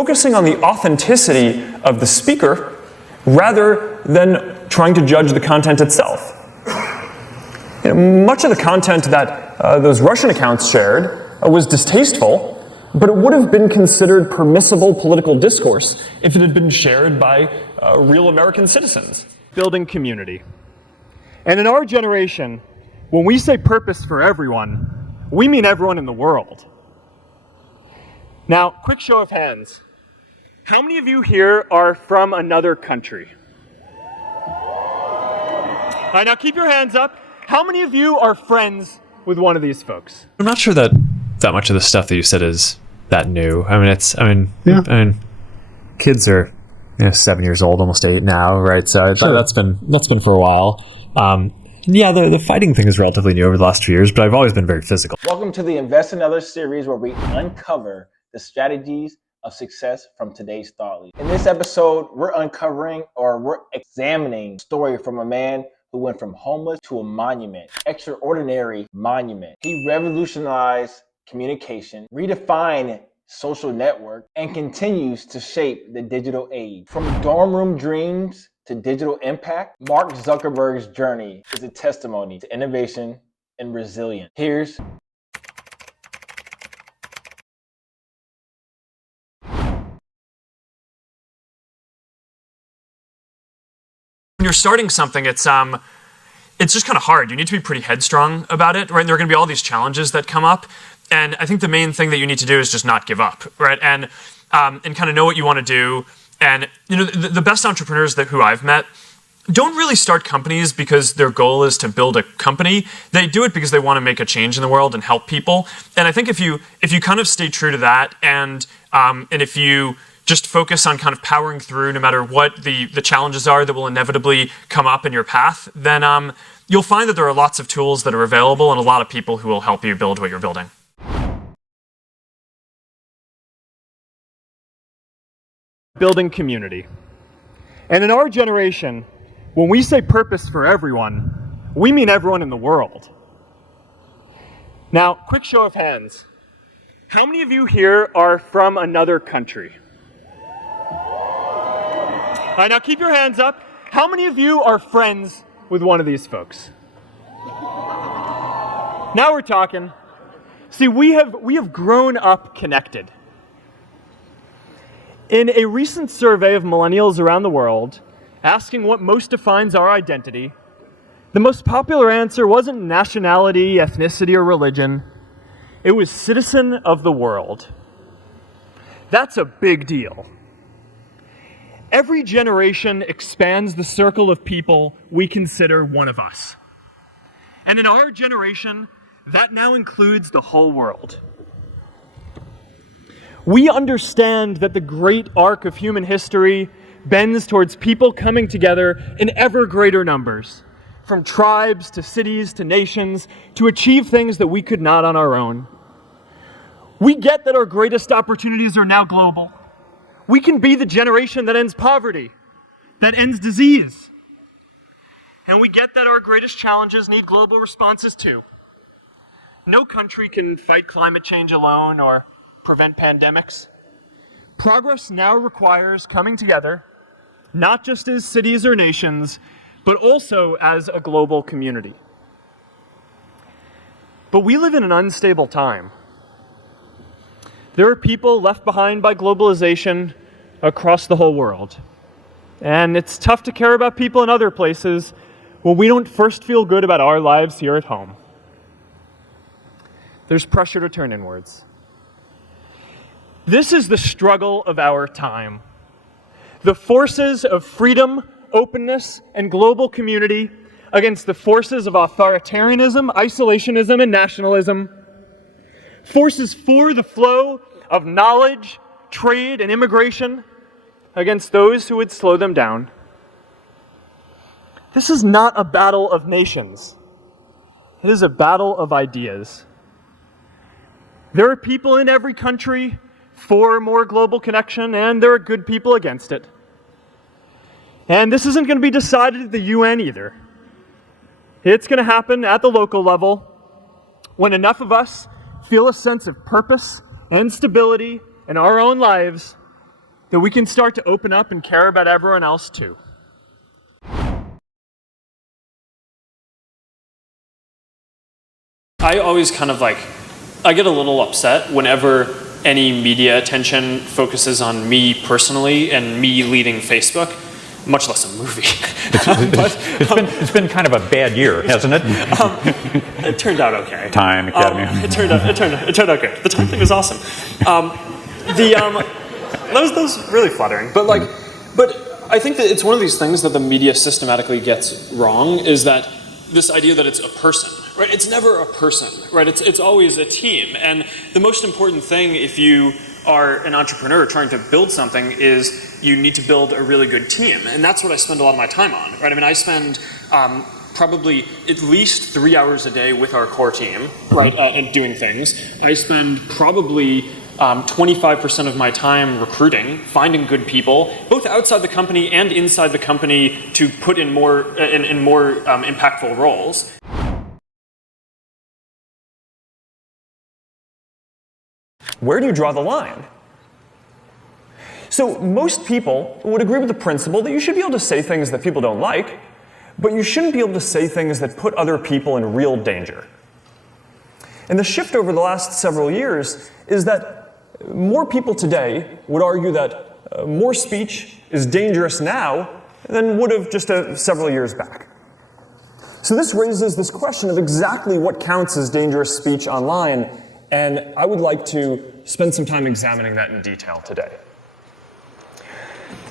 focusing on the authenticity of the speaker rather than trying to judge the content itself. Much of the content that those Russian accounts shared was distasteful, but it would have been considered permissible political discourse if it had been shared by real American citizens. Building community. And in our generation, when we say purpose for everyone, we mean everyone in the world. Now, quick show of hands. How many of you here are from another country? All right, now keep your hands up. How many of you are friends with one of these folks? I'm not sure that much of the stuff that you said is that new. I mean, kids are 7 years old, almost 8 now, right? So sure. that's been for a while. The fighting thing is relatively new over the last 2 years, but I've always been very physical. Welcome to the Invest in Others series, where we uncover the strategies of success from today's thought leaders. In this episode, we're examining a story from a man who went from homeless to a monument, extraordinary monument. He revolutionized communication, redefined social network, and continues to shape the digital age. From dorm room dreams to digital impact, Mark Zuckerberg's journey is a testimony to innovation and resilience. Here's When you're starting something, it's just kind of hard. You need to be pretty headstrong about it, right? And there are going to be all these challenges that come up, and I think the main thing that you need to do is just not give up, right? And kind of know what you want to do. And the best entrepreneurs who I've met don't really start companies because their goal is to build a company. They do it because they want to make a change in the world and help people. And I think if you kind of stay true to that, and if you just focus on kind of powering through no matter what the challenges are that will inevitably come up in your path, then you'll find that there are lots of tools that are available and a lot of people who will help you build what you're building. Building community. And in our generation, when we say purpose for everyone, we mean everyone in the world. Now, quick show of hands. How many of you here are from another country? All right, now keep your hands up. How many of you are friends with one of these folks? Now we're talking. See, we have grown up connected. In a recent survey of millennials around the world, asking what most defines our identity, the most popular answer wasn't nationality, ethnicity, or religion. It was citizen of the world. That's a big deal. Every generation expands the circle of people we consider one of us. And in our generation, that now includes the whole world. We understand that the great arc of human history bends towards people coming together in ever greater numbers, from tribes to cities to nations, to achieve things that we could not on our own. We get that our greatest opportunities are now global. We can be the generation that ends poverty, that ends disease. And we get that our greatest challenges need global responses too. No country can fight climate change alone or prevent pandemics. Progress now requires coming together, not just as cities or nations, but also as a global community. But we live in an unstable time. There are people left behind by globalization across the whole world. And it's tough to care about people in other places when we don't first feel good about our lives here at home. There's pressure to turn inwards. This is the struggle of our time. The forces of freedom, openness, and global community against the forces of authoritarianism, isolationism, and nationalism. Forces for the flow of knowledge, trade, and immigration against those who would slow them down. This is not a battle of nations. It is a battle of ideas. There are people in every country for more global connection, and there are good people against it. And this isn't going to be decided at the UN either. It's going to happen at the local level when enough of us feel a sense of purpose and stability in our own lives that we can start to open up and care about everyone else too. I always kind of I get a little upset whenever any media attention focuses on me personally and me leading Facebook, much less a movie. It's been kind of a bad year, hasn't it? It turned out okay. Time, Academy. It turned out good. The Time thing was awesome. That was really flattering. But I think that it's one of these things that the media systematically gets wrong, is that this idea that it's a person, right? It's never a person, right? It's always a team. And the most important thing if you are an entrepreneur trying to build something is you need to build a really good team. And that's what I spend a lot of my time on, right? I mean, I spend probably at least 3 hours a day with our core team, right, and doing things. I spend probably 25% of my time recruiting, finding good people, both outside the company and inside the company, to put in more impactful roles. Where do you draw the line? So most people would agree with the principle that you should be able to say things that people don't like, but you shouldn't be able to say things that put other people in real danger. And the shift over the last several years is that more people today would argue that more speech is dangerous now than would have just several years back. So this raises this question of exactly what counts as dangerous speech online, and I would like to spend some time examining that in detail today.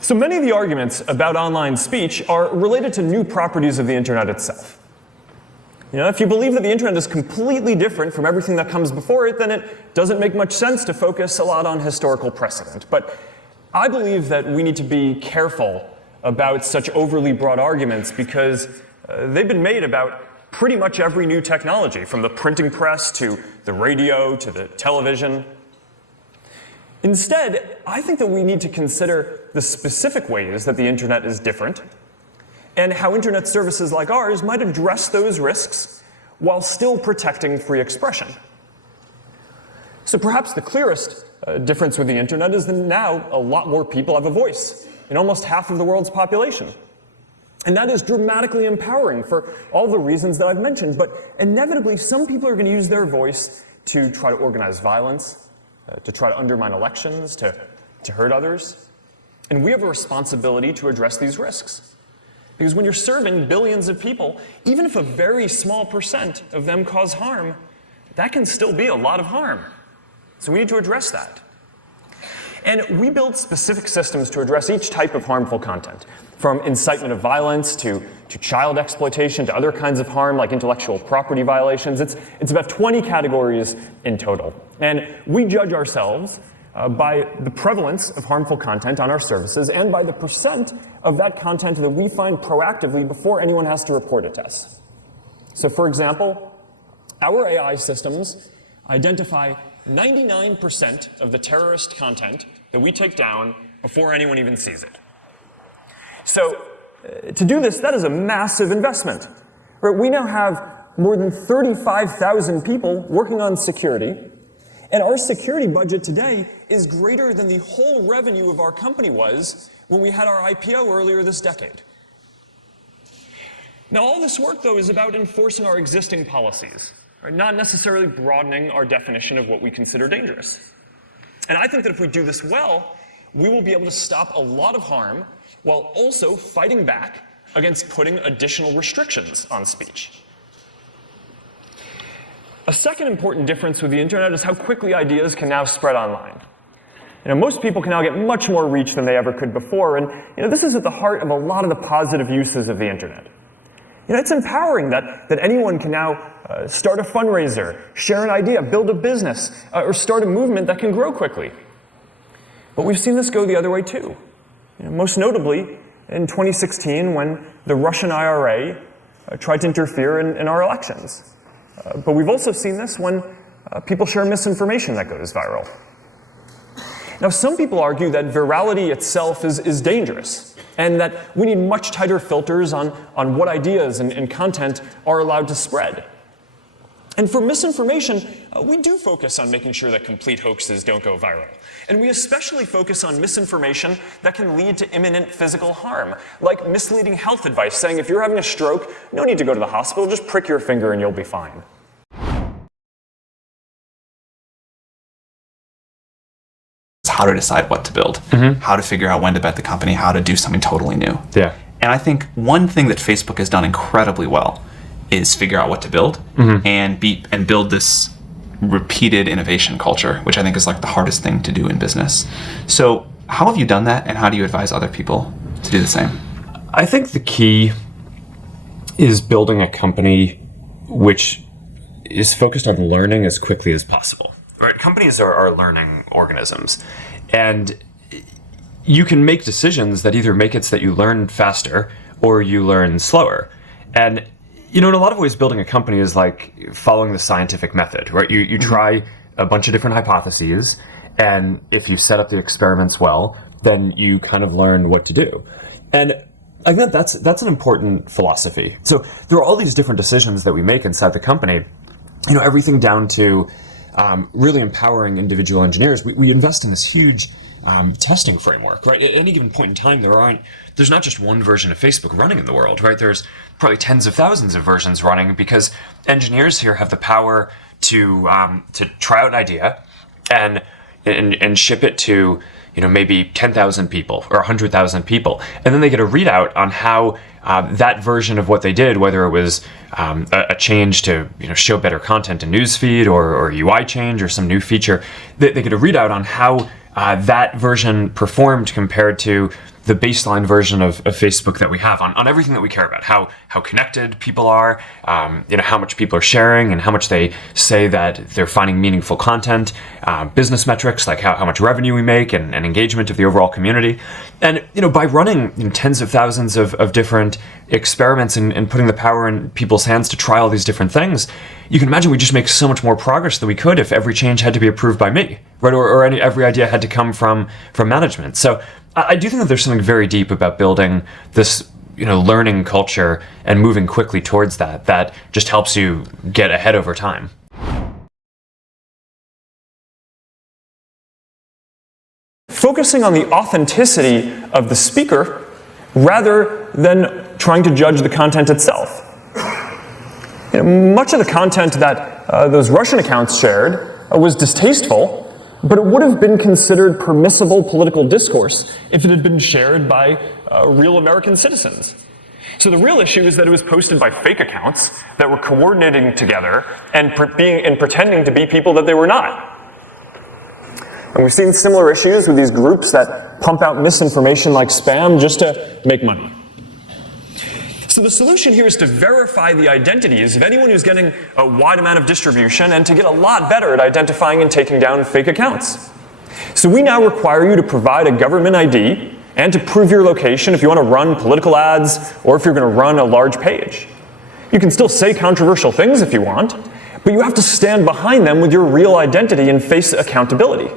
So many of the arguments about online speech are related to new properties of the internet itself. If you believe that the internet is completely different from everything that comes before it, then it doesn't make much sense to focus a lot on historical precedent. But I believe that we need to be careful about such overly broad arguments because they've been made about pretty much every new technology, from the printing press to the radio to the television. Instead, I think that we need to consider the specific ways that the internet is different and how internet services like ours might address those risks while still protecting free expression. So perhaps the clearest difference with the internet is that now a lot more people have a voice in almost half of the world's population. And that is dramatically empowering for all the reasons that I've mentioned, but inevitably some people are going to use their voice to try to organize violence, to try to undermine elections, to hurt others. And we have a responsibility to address these risks. Because when you're serving billions of people, even if a very small percent of them cause harm, that can still be a lot of harm. So we need to address that. And we build specific systems to address each type of harmful content, from incitement of violence to child exploitation to other kinds of harm like intellectual property violations. It's about 20 categories in total. And we judge ourselves by the prevalence of harmful content on our services and by the percent of that content that we find proactively before anyone has to report it to us. So for example, our AI systems identify 99% of the terrorist content that we take down before anyone even sees it. So to do this, that is a massive investment. We now have more than 35,000 people working on security, and our security budget today is greater than the whole revenue of our company was when we had our IPO earlier this decade. Now, all this work, though, is about enforcing our existing policies, right? Not necessarily broadening our definition of what we consider dangerous. And I think that if we do this well, we will be able to stop a lot of harm while also fighting back against putting additional restrictions on speech. A second important difference with the internet is how quickly ideas can now spread online. Most people can now get much more reach than they ever could before, and this is at the heart of a lot of the positive uses of the internet. It's empowering that anyone can now start a fundraiser, share an idea, build a business, or start a movement that can grow quickly. But we've seen this go the other way too. Most notably in 2016 when the Russian IRA tried to interfere in our elections. But we've also seen this when people share misinformation that goes viral. Now, some people argue that virality itself is dangerous, and that we need much tighter filters on what ideas and content are allowed to spread. And for misinformation, we do focus on making sure that complete hoaxes don't go viral. And we especially focus on misinformation that can lead to imminent physical harm, like misleading health advice saying if you're having a stroke, no need to go to the hospital, just prick your finger and you'll be fine. How to decide what to build, how to figure out when to bet the company, how to do something totally new. Yeah. And I think one thing that Facebook has done incredibly well is figure out what to build and build this repeated innovation culture, which I think is like the hardest thing to do in business. So how have you done that, and how do you advise other people to do the same? I think the key is building a company which is focused on learning as quickly as possible. Right? Companies are learning organisms, and you can make decisions that either make it so that you learn faster or you learn slower. And in a lot of ways, building a company is like following the scientific method, right? You try a bunch of different hypotheses, and if you set up the experiments well, then you kind of learn what to do. And I think that's an important philosophy. So there are all these different decisions that we make inside the company, everything down to really empowering individual engineers. We invest in this huge testing framework, right? At any given point in time, there's not just one version of Facebook running in the world, right? There's probably tens of thousands of versions running, because engineers here have the power to try out an idea and ship it to maybe 10,000 people or 100,000 people, and then they get a readout on how that version of what they did, whether it was a change to show better content in newsfeed or UI change or some new feature, they get a readout on how that version performed compared to the baseline version of Facebook that we have on everything that we care about, how connected people are, how much people are sharing and how much they say that they're finding meaningful content, business metrics like how much revenue we make and engagement of the overall community. And by running tens of thousands of different experiments and putting the power in people's hands to try all these different things, you can imagine we just make so much more progress than we could if every change had to be approved by me, right? Or every idea had to come from management. So I do think that there's something very deep about building this, learning culture and moving quickly towards that just helps you get ahead over time. Focusing on the authenticity of the speaker rather than trying to judge the content itself. Much of the content that those Russian accounts shared was distasteful, but it would have been considered permissible political discourse if it had been shared by real American citizens. So the real issue is that it was posted by fake accounts that were coordinating together and pretending to be people that they were not. And we've seen similar issues with these groups that pump out misinformation like spam just to make money. So the solution here is to verify the identities of anyone who's getting a wide amount of distribution and to get a lot better at identifying and taking down fake accounts. So we now require you to provide a government ID and to prove your location if you want to run political ads or if you're going to run a large page. You can still say controversial things if you want, but you have to stand behind them with your real identity and face accountability.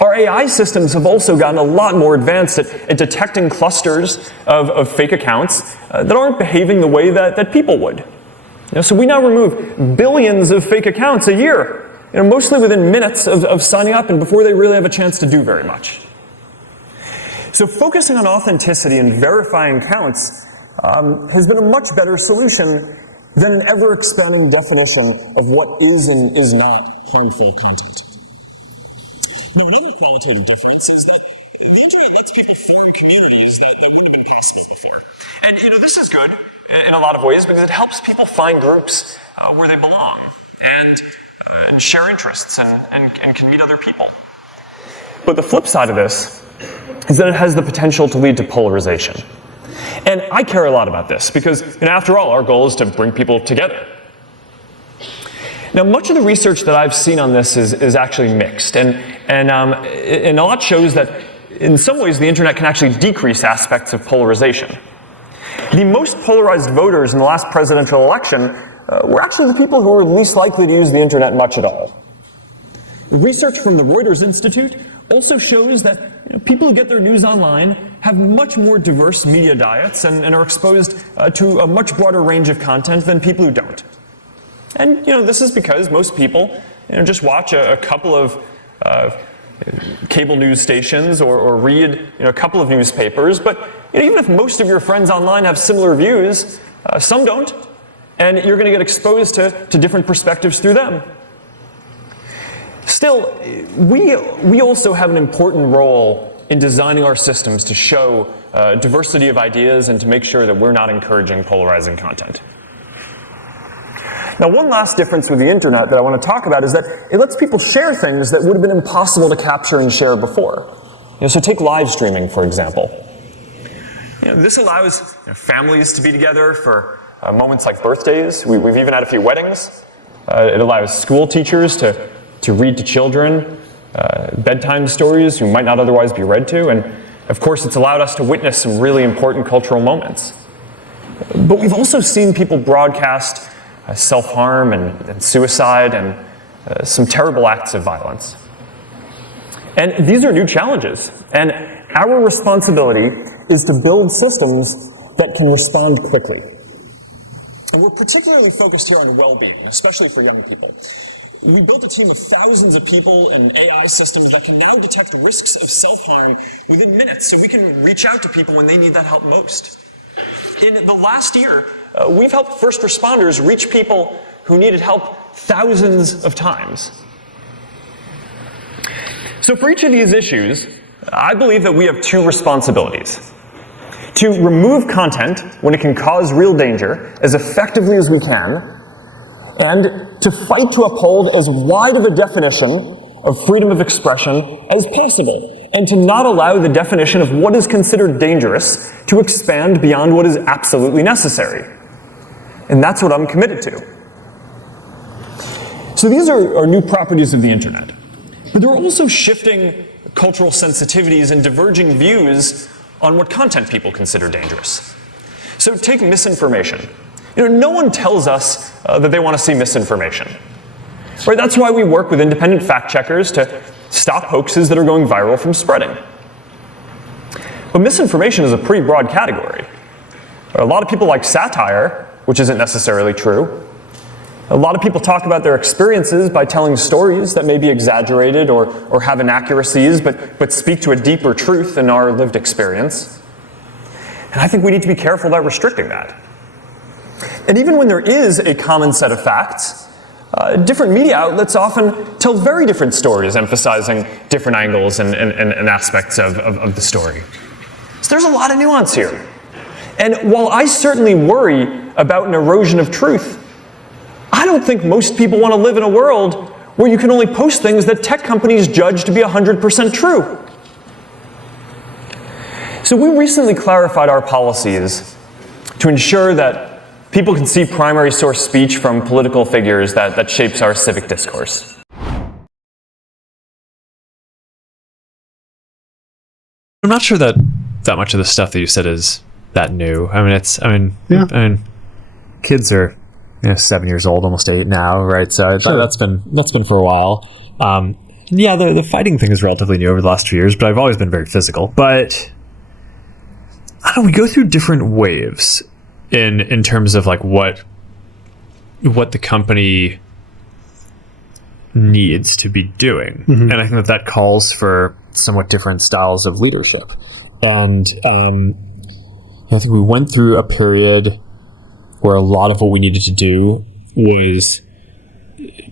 Our AI systems have also gotten a lot more advanced at detecting clusters of fake accounts that aren't behaving the way that people would. So we now remove billions of fake accounts a year, mostly within minutes of signing up and before they really have a chance to do very much. So focusing on authenticity and verifying counts has been a much better solution than an ever-expanding definition of what is and is not harmful content. Now, another qualitative difference is that the internet lets people form communities that wouldn't have been possible before. And this is good in a lot of ways because it helps people find groups where they belong and share interests and can meet other people. But the flip side of this is that it has the potential to lead to polarization. And I care a lot about this because, after all, our goal is to bring people together. Now, much of the research that I've seen on this is actually mixed, and a lot shows that in some ways the internet can actually decrease aspects of polarization. The most polarized voters in the last presidential election were actually the people who were least likely to use the internet much at all. Research from the Reuters Institute also shows that people who get their news online have much more diverse media diets and are exposed to a much broader range of content than people who don't. And this is because most people just watch a couple of cable news stations or read a couple of newspapers. But even if most of your friends online have similar views, some don't, and you're going to get exposed to different perspectives through them. Still, we also have an important role in designing our systems to show diversity of ideas and to make sure that we're not encouraging polarizing content. Now, one last difference with the internet that I want to talk about is that it lets people share things that would have been impossible to capture and share before. So take live streaming, for example. This allows families to be together for moments like birthdays. We've even had a few weddings. It allows school teachers to read to children bedtime stories who might not otherwise be read to. And of course, it's allowed us to witness some really important cultural moments. But we've also seen people broadcast self-harm and suicide and some terrible acts of violence. And these are new challenges. And our responsibility is to build systems that can respond quickly. And we're particularly focused here on well-being, especially for young people. We built a team of thousands of people and AI systems that can now detect risks of self-harm within minutes, so we can reach out to people when they need that help most. In the last year, we've helped first responders reach people who needed help thousands of times. So for each of these issues, I believe that we have two responsibilities. To remove content when it can cause real danger as effectively as we can, and to fight to uphold as wide of a definition of freedom of expression as possible, and to not allow the definition of what is considered dangerous to expand beyond what is absolutely necessary. And that's what I'm committed to. So these are new properties of the internet. But there are also shifting cultural sensitivities and diverging views on what content people consider dangerous. So take misinformation. No one tells us that they want to see misinformation. Right? That's why we work with independent fact checkers to stop hoaxes that are going viral from spreading. But misinformation is a pretty broad category. A lot of people like satire, which isn't necessarily true. A lot of people talk about their experiences by telling stories that may be exaggerated or have inaccuracies, but speak to a deeper truth than our lived experience. And I think we need to be careful about restricting that. And even when there is a common set of facts, different media outlets often tell very different stories, emphasizing different angles and aspects of the story. So there's a lot of nuance here. And while I certainly worry about an erosion of truth, I don't think most people want to live in a world where you can only post things that tech companies judge to be 100% true. So we recently clarified our policies to ensure that people can see primary source speech from political figures that shapes our civic discourse. I'm not sure that much of the stuff that you said is that new. I mean, kids are 7 years old, almost 8 now, right? So Sure. that's been for a while. The fighting thing is relatively new over the last 2 years, but I've always been very physical. But I don't know, we go through different waves in terms of like what the company needs to be doing, and I think that calls for somewhat different styles of leadership. And I think we went through a period where a lot of what we needed to do was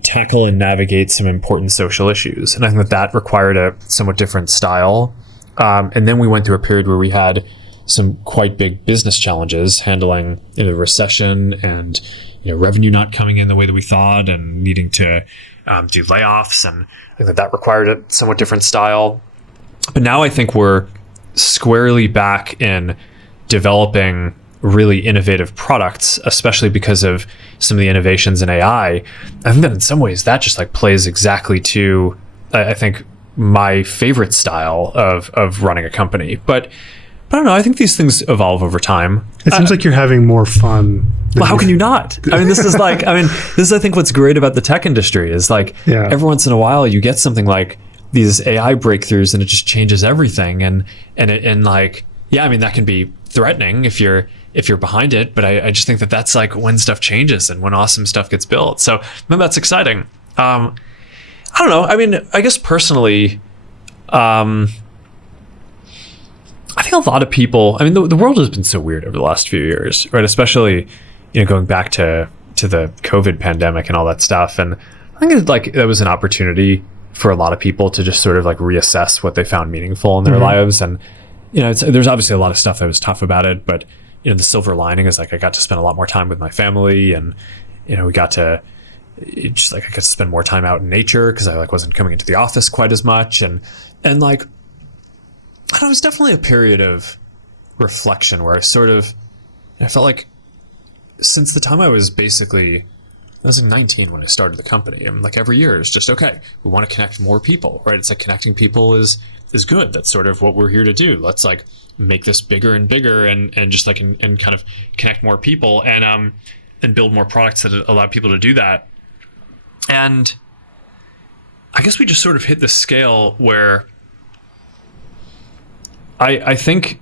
tackle and navigate some important social issues. And I think that required a somewhat different style. And then we went through a period where we had some quite big business challenges, handling the recession and revenue not coming in the way that we thought, and needing to do layoffs. And I think that required a somewhat different style. But now I think we're squarely back in developing really innovative products, especially because of some of the innovations in AI. I think that in some ways that just like plays exactly to, I think, my favorite style of running a company. But I don't know, I think these things evolve over time. It seems like you're having more fun. Well, how can you not? I mean, this is I think what's great about the tech industry is like every once in a while you get something like these AI breakthroughs and it just changes everything. And that can be threatening if you're if you're behind it. But I just think that that's like when stuff changes and when awesome stuff gets built. So then that's exciting. I don't know. I mean, I guess personally, I think a lot of people, I mean, the world has been so weird over the last few years, right? Especially, going back to the COVID pandemic and all that stuff. And I think that was an opportunity for a lot of people to just sort of like reassess what they found meaningful in their lives. And, there's obviously a lot of stuff that was tough about it, but, the silver lining is like I got to spend a lot more time with my family, and, we got to I could spend more time out in nature because I wasn't coming into the office quite as much. And like, I don't know, it was definitely a period of reflection where I felt like since the time I was 19 when I started the company, and like every year is just, okay, we want to connect more people, right? It's like connecting people is good. That's sort of what we're here to do. Let's like make this bigger and bigger and just like, and kind of connect more people and build more products that allow people to do that. And I guess we just sort of hit this scale where I think,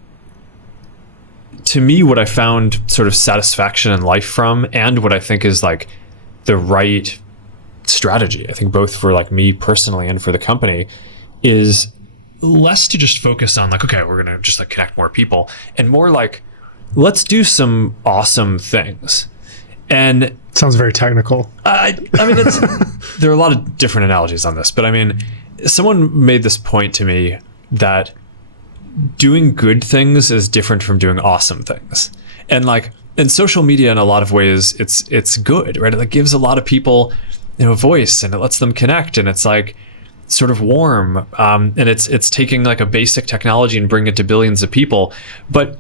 to me, what I found sort of satisfaction in life from, and what I think is like the right strategy, I think both for like me personally and for the company, is less to just focus on like, okay, we're going to just like connect more people, and more like, let's do some awesome things. And sounds very technical. I mean, there are a lot of different analogies on this, but I mean, someone made this point to me that doing good things is different from doing awesome things. And like in social media, in a lot of ways, it's good, right? It like gives a lot of people, a voice, and it lets them connect, and it's like sort of warm. And it's taking like a basic technology and bringing it to billions of people. But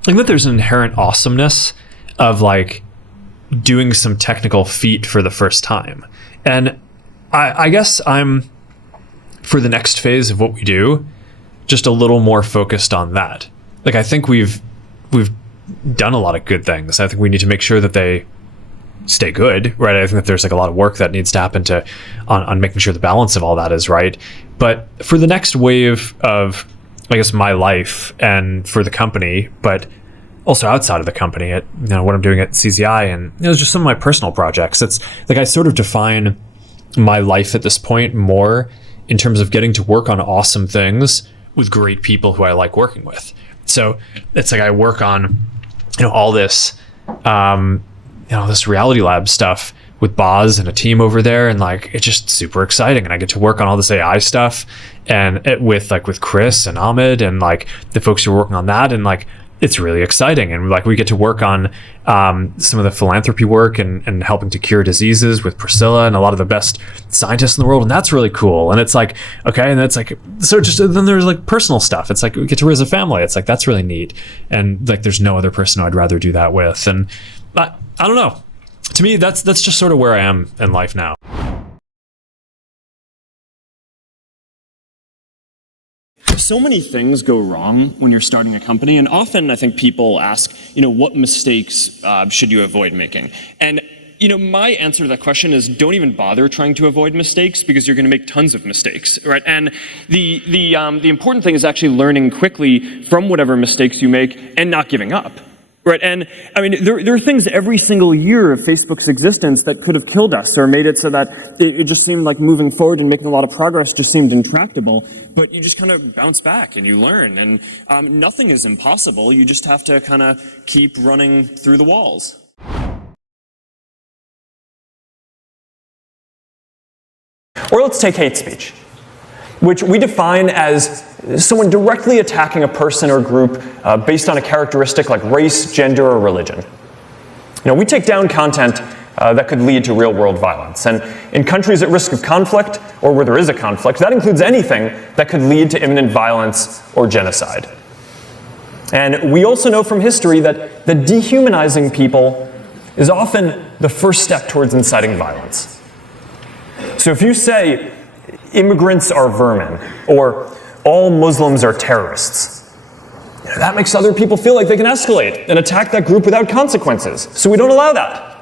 I think that there's an inherent awesomeness of like doing some technical feat for the first time. And I guess I'm, for the next phase of what we do, just a little more focused on that. Like, I think we've done a lot of good things. I think we need to make sure that they stay good, right? I think that there's like a lot of work that needs to happen on making sure the balance of all that is right. But for the next wave of, I guess, my life and for the company, but also outside of the company, at what I'm doing at CZI, and it's just some of my personal projects. It's like I sort of define my life at this point more in terms of getting to work on awesome things with great people who I like working with. So it's like I work on all this this Reality Lab stuff with Boz and a team over there, and like it's just super exciting, and I get to work on all this AI stuff and with Chris and Ahmed and like the folks who are working on that, and like it's really exciting. And like we get to work on some of the philanthropy work and helping to cure diseases with Priscilla and a lot of the best scientists in the world, and that's really cool. And it's like, okay, and it's like, so just then there's like personal stuff. It's like we get to raise a family. It's like that's really neat, and like there's no other person I'd rather do that with. And I don't know, to me that's just sort of where I am in life now. So many things go wrong when you're starting a company, and often I think people ask, what mistakes should you avoid making? And my answer to that question is don't even bother trying to avoid mistakes, because you're going to make tons of mistakes, right? And the important thing is actually learning quickly from whatever mistakes you make and not giving up. Right, and I mean, there are things every single year of Facebook's existence that could have killed us or made it so that it just seemed like moving forward and making a lot of progress just seemed intractable. But you just kind of bounce back and you learn, and nothing is impossible. You just have to kind of keep running through the walls. Or let's take hate speech, which we define as someone directly attacking a person or group based on a characteristic like race, gender, or religion. We take down content that could lead to real-world violence. And in countries at risk of conflict, or where there is a conflict, that includes anything that could lead to imminent violence or genocide. And we also know from history that dehumanizing people is often the first step towards inciting violence. So if you say, immigrants are vermin, or all Muslims are terrorists, that makes other people feel like they can escalate and attack that group without consequences. So we don't allow that.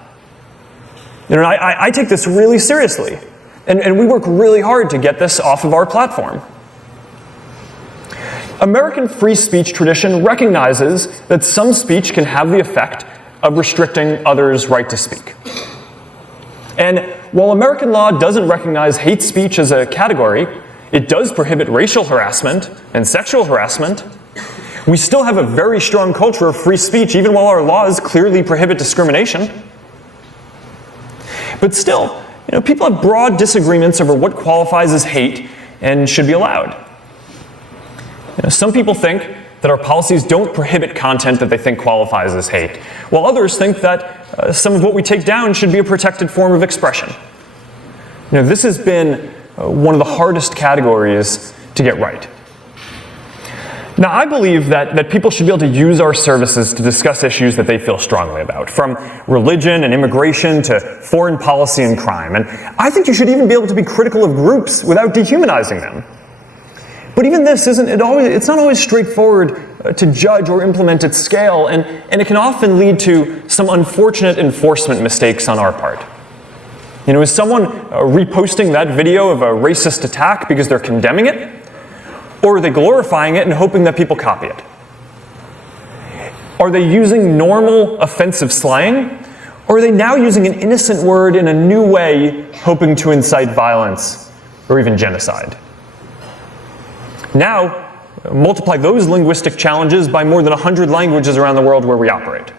I take this really seriously, and we work really hard to get this off of our platform. American free speech tradition recognizes that some speech can have the effect of restricting others' right to speak. And while American law doesn't recognize hate speech as a category, it does prohibit racial harassment and sexual harassment. We still have a very strong culture of free speech, even while our laws clearly prohibit discrimination. But still, people have broad disagreements over what qualifies as hate and should be allowed. Some people think that our policies don't prohibit content that they think qualifies as hate, while others think that some of what we take down should be a protected form of expression. This has been one of the hardest categories to get right. Now, I believe that people should be able to use our services to discuss issues that they feel strongly about, from religion and immigration to foreign policy and crime. And I think you should even be able to be critical of groups without dehumanizing them. But even this it's not always straightforward to judge or implement at scale, and it can often lead to some unfortunate enforcement mistakes on our part. Is someone reposting that video of a racist attack because they're condemning it? Or are they glorifying it and hoping that people copy it? Are they using normal offensive slang? Or are they now using an innocent word in a new way, hoping to incite violence or even genocide? Now, multiply those linguistic challenges by more than 100 languages around the world where we operate.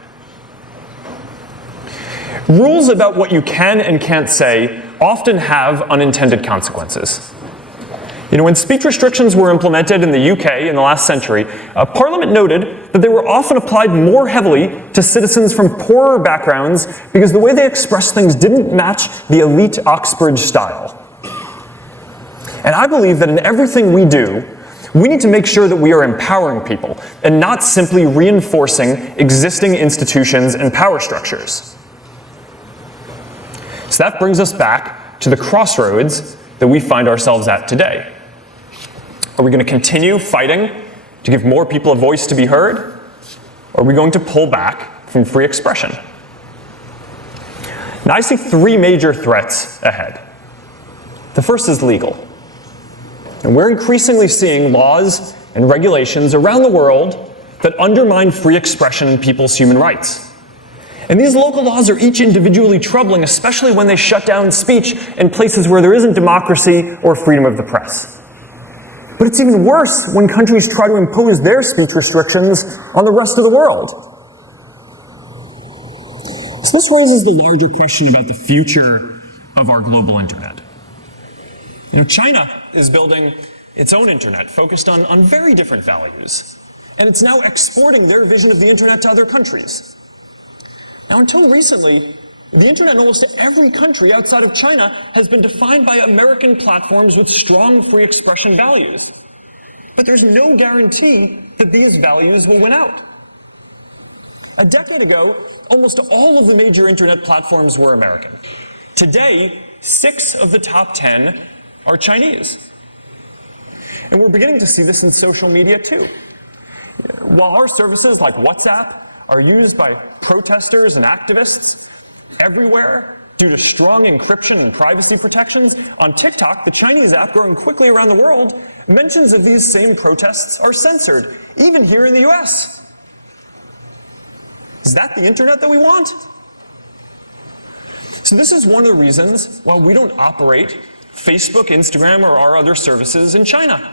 Rules about what you can and can't say often have unintended consequences. When speech restrictions were implemented in the UK in the last century, Parliament noted that they were often applied more heavily to citizens from poorer backgrounds because the way they expressed things didn't match the elite Oxbridge style. And I believe that in everything we do, we need to make sure that we are empowering people and not simply reinforcing existing institutions and power structures. So that brings us back to the crossroads that we find ourselves at today. Are we going to continue fighting to give more people a voice to be heard? Or are we going to pull back from free expression? Now, I see three major threats ahead. The first is legal. And we're increasingly seeing laws and regulations around the world that undermine free expression and people's human rights. And these local laws are each individually troubling, especially when they shut down speech in places where there isn't democracy or freedom of the press. But it's even worse when countries try to impose their speech restrictions on the rest of the world. So this raises the larger question about the future of our global internet. China is building its own internet focused on very different values. And it's now exporting their vision of the internet to other countries. Now, until recently, the internet in almost every country outside of China has been defined by American platforms with strong free expression values. But there's no guarantee that these values will win out. A decade ago, almost all of the major internet platforms were American. Today, 6 of the top 10 are Chinese. And we're beginning to see this in social media too. While our services like WhatsApp are used by protesters and activists everywhere due to strong encryption and privacy protections, on TikTok, the Chinese app growing quickly around the world, mentions of these same protests are censored, even here in the US. Is that the internet that we want? So this is one of the reasons why we don't operate Facebook, Instagram, or our other services in China.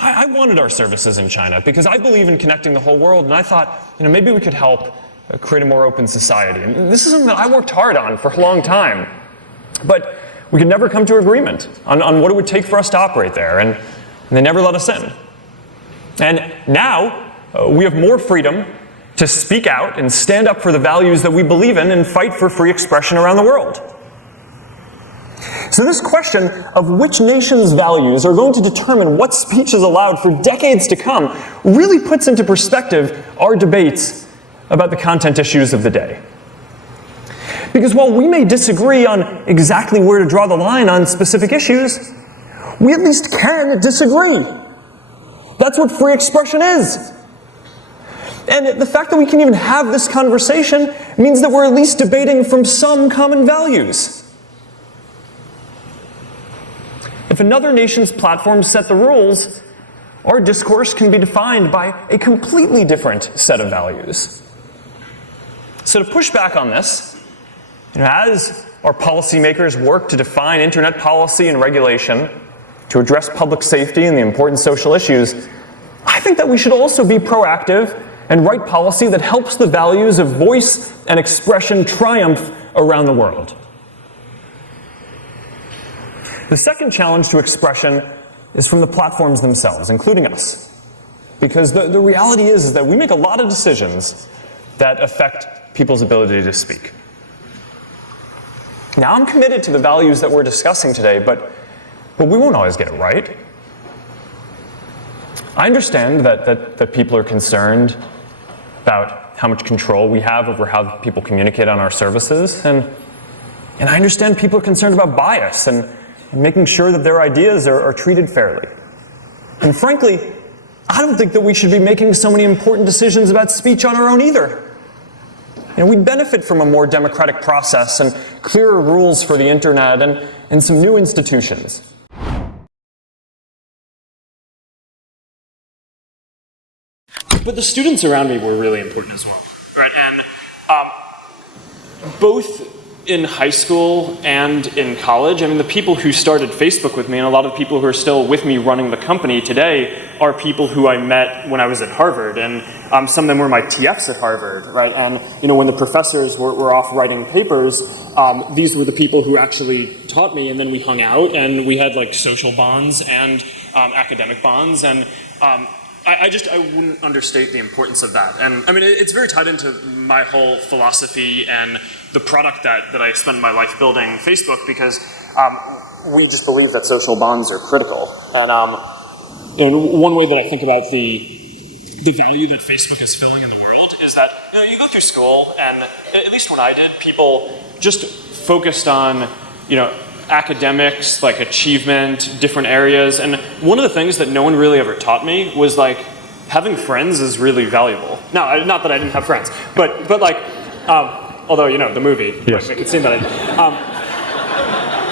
I wanted our services in China because I believe in connecting the whole world, and I thought, maybe we could help create a more open society. And this is something that I worked hard on for a long time. But we could never come to agreement on what it would take for us to operate there, and they never let us in. And now, we have more freedom to speak out and stand up for the values that we believe in and fight for free expression around the world. So this question of which nation's values are going to determine what speech is allowed for decades to come really puts into perspective our debates about the content issues of the day. Because while we may disagree on exactly where to draw the line on specific issues, we at least can disagree. That's what free expression is. And the fact that we can even have this conversation means that we're at least debating from some common values. If another nation's platforms set the rules, our discourse can be defined by a completely different set of values. So to push back on this, as our policymakers work to define internet policy and regulation, to address public safety and the important social issues, I think that we should also be proactive and write policy that helps the values of voice and expression triumph around the world. The second challenge to expression is from the platforms themselves, including us. Because the reality is that we make a lot of decisions that affect people's ability to speak. Now, I'm committed to the values that we're discussing today, but we won't always get it right. I understand that people are concerned about how much control we have over how people communicate on our services, and I understand people are concerned about bias and making sure that their ideas are treated fairly. And frankly, I don't think that we should be making so many important decisions about speech on our own either. We'd benefit from a more democratic process and clearer rules for the internet and some new institutions. But the students around me were really important as well, right? And both in high school and in college, I mean, the people who started Facebook with me and a lot of people who are still with me running the company today are people who I met when I was at Harvard, and some of them were my TFs at Harvard, right? And when the professors were off writing papers, these were the people who actually taught me, and then we hung out and we had like social bonds and academic bonds, and I wouldn't understate the importance of that. And I mean, it's very tied into my whole philosophy and the product that I spend my life building, Facebook, because we just believe that social bonds are critical. And one way that I think about the value that Facebook is filling in the world is that you go through school, and at least when I did, people just focused on, academics, like achievement, different areas. And one of the things that no one really ever taught me was like, having friends is really valuable. Now, not that I didn't have friends, but like, although, the movie, yes, make it seem that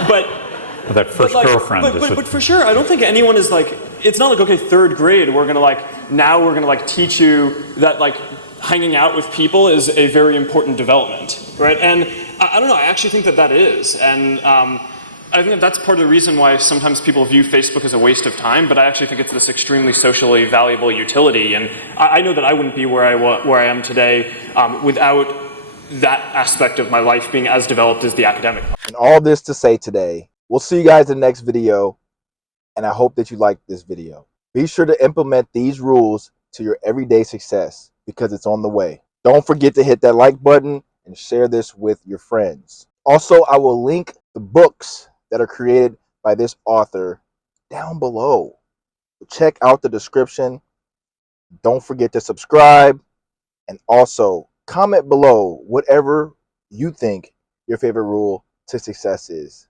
but that first girlfriend. But for sure, I don't think anyone is like, it's not like, okay, third grade, we're gonna teach you that like hanging out with people is a very important development, right? And I don't know, I actually think that is. And I think that's part of the reason why sometimes people view Facebook as a waste of time, but I actually think it's this extremely socially valuable utility. And I know that I wouldn't be where I am today without that aspect of my life being as developed as the academic. And all this to say today, we'll see you guys in the next video, and I hope that you liked this video. Be sure to implement these rules to your everyday success, because it's on the way. Don't forget to hit that like button and share this with your friends. Also, I will link the books that are created by this author down below. Check out the description. Don't forget to subscribe, and also comment below whatever you think your favorite rule to success is.